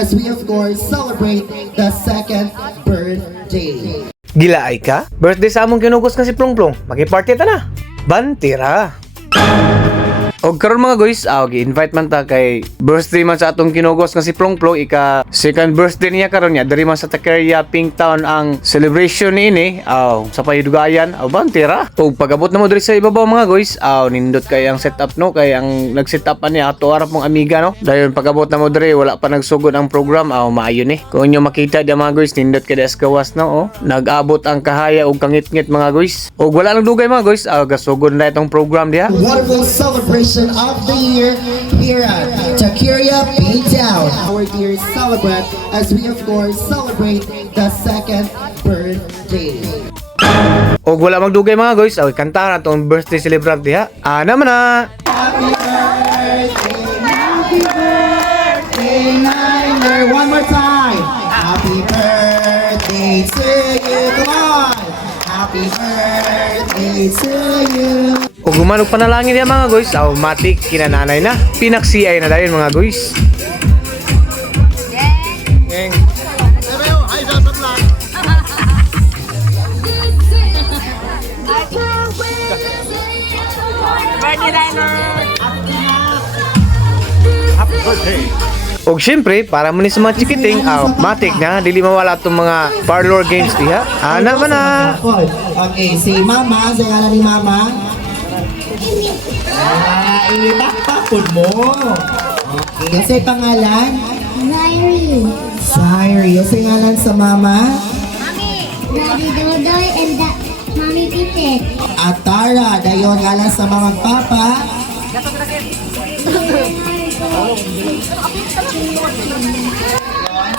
as we of course celebrate the second birthday. Gilaay ka? Birthday sa among kinugos nga si Plongplong. Maki-party ta na. Bantira. Og karon mga guys, gi-invite man ta kay birthday man sa atong kinugos nga si Plongplong, ika second birthday niya karon niya. Diri man sa Takeria Pinktown ang celebration niini. Sa Payugayan, bantira. Og pagabot na mo diri sa ibabaw mga guys, nindot kay ang setup no, kay ang nag-setup niya ato arap mong amiga no. Dayon pagabot na mo diri wala pa nagsugod ang program, maayo ni. Kung inyo makita di mga guys, nindot kay das gawas no, nag-abot ang kahaya og kangit-ngit mga guys. Og wala lang dugay mga guys, gasugod na itong program diha. Wonderful celebration of the year here at Takeria Pinktown. Our dear celebrant as we of course celebrate the second birthday. Og wala magdugay mga guys, kanta na itong birthday celebrant diha. Naman na! Happy birthday, Niner! One more time! Happy birthday to you! Come on! Happy birthday to you! Og gumanog panalangin niya mga guys, automatic kinananay na. Pinaksiyay na dayon mga guys. Yeng. Og syempre, para mo ni sa mga chikiting, automatic na, dili mawala itong mga parlor games diha. Naman na! Okay, si Mama, sa ngalan ni Mama. Itakpakod mo. Okay, kasi pangalan? Diary. Syrie. Kasi ngalan sa Mama? Daddy Dodoy and Mommy Pitet. Atara. Dayon ngalan sa Mama Papa?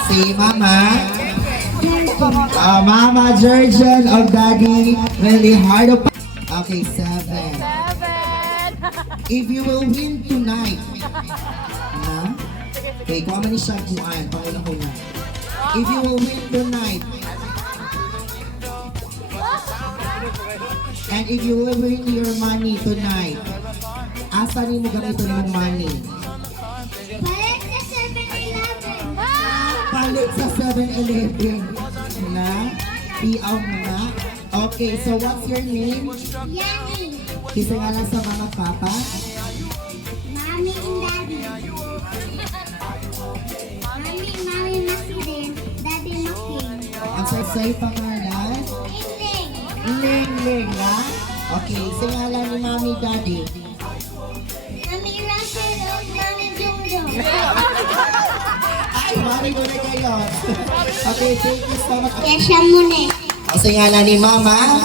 Si Mama? Mama Georgian of Daddy Really Hard of. Okay, 7. If you will win tonight, okay, kung ni siya kuan, panguna-una. If you will win tonight, and if you will win your money tonight, asa ni mo gamiton yung money? Palit sa 7-Eleven. Palit sa 7-Eleven. Na? Piaw mo na? Okay, so what's your name? Yanni. Kisa nga lang sa mga papa? Mommy and Daddy. Mommy Masidin. Daddy Masin. Ang sa'yo pangalan? Ling. Ling na? Okay, sa nga lang ni Mommy Daddy. Mommy Russell of Mommy Jungjo. Ay, Mommy ko na kayo. Okay, thank you so much. Kesha Mune. Sa nga lang ni Mama?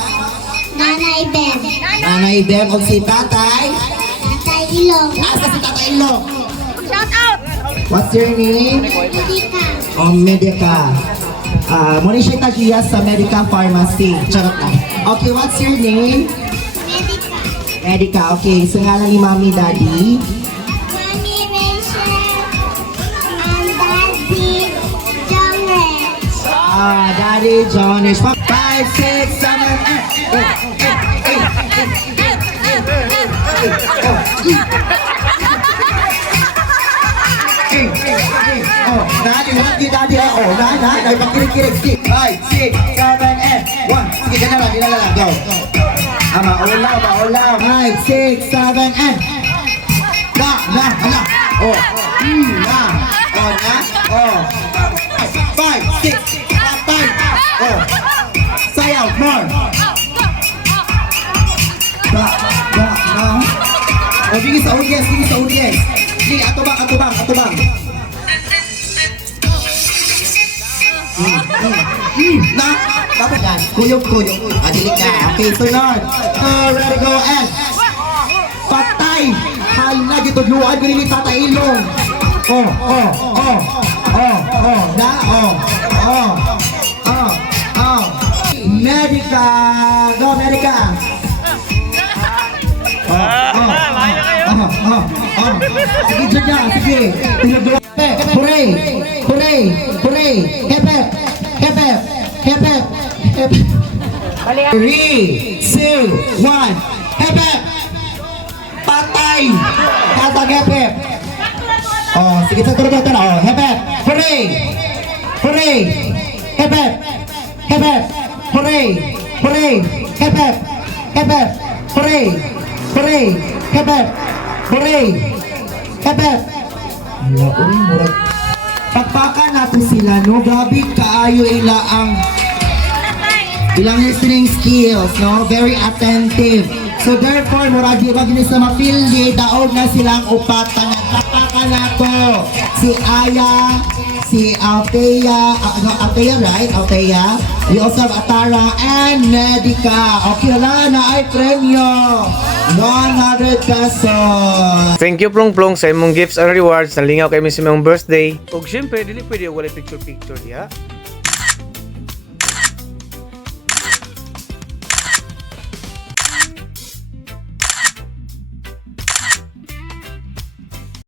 Nanay Ben. Nanay Bem o si Tatay? Tatay Ilong. Asa si Tatay Lo? Shout out. What's your name? Medika. Medica. Muna siya tagiya sa Medica Pharmacy. Charot na. Okay, what's your name? Medika. Medica. Okay, so nga lang ni Mommy Daddy. Mommy Rachel. And Daddy Jones. Daddy Jonas. 5, 6, 7, 8. Daddy, what you daddy? Daddy, pakirig-kirig. 5, 6, 7, 1. Sige, dala lang, go. Maulaw. 5, 6, 7, na. Oh. Na. 5, 6, 5. Oh. Sayaw, more. Na. Oh, sige sa audience. Sige, atubang. Na, dapat yan. Kuyog. Adilik na. Okay, sunod. Ready, go, and patay. Hay na, gitudluan ko ni Tatay Ilong. Medica. Go, Medica. Sige, dyan niya. Sige. Pinagduwa. Hooray. Hep. 3, 2, 1. Hep. Patay. Patag hep. Oh, sige sa turbo. Hep. Hooray. Hooray! Hooray! Hep hep! Hep hep! Hooray! Hooray! Hep hep! Hep hep! Hooray! Hooray! Hep hep! Hooray! Hep hep! Ala, uy, murag. Pagpakan nato sila, no? Grabe kaayo ila ang ilang listening skills, no? Very attentive. So therefore, murag di ba gini sa mapildi, daog na silang upat na nagpapakan nato. Si Aya, si Althea, Althea, right? Althea. We also have Atara and Medica. Okay na ay premyo. 100 pesos. Thank you Plong Plong sa imong gifts and rewards. Nalingaw kay mi sa imong birthday. Ug syempre dili pwede wala picture diha.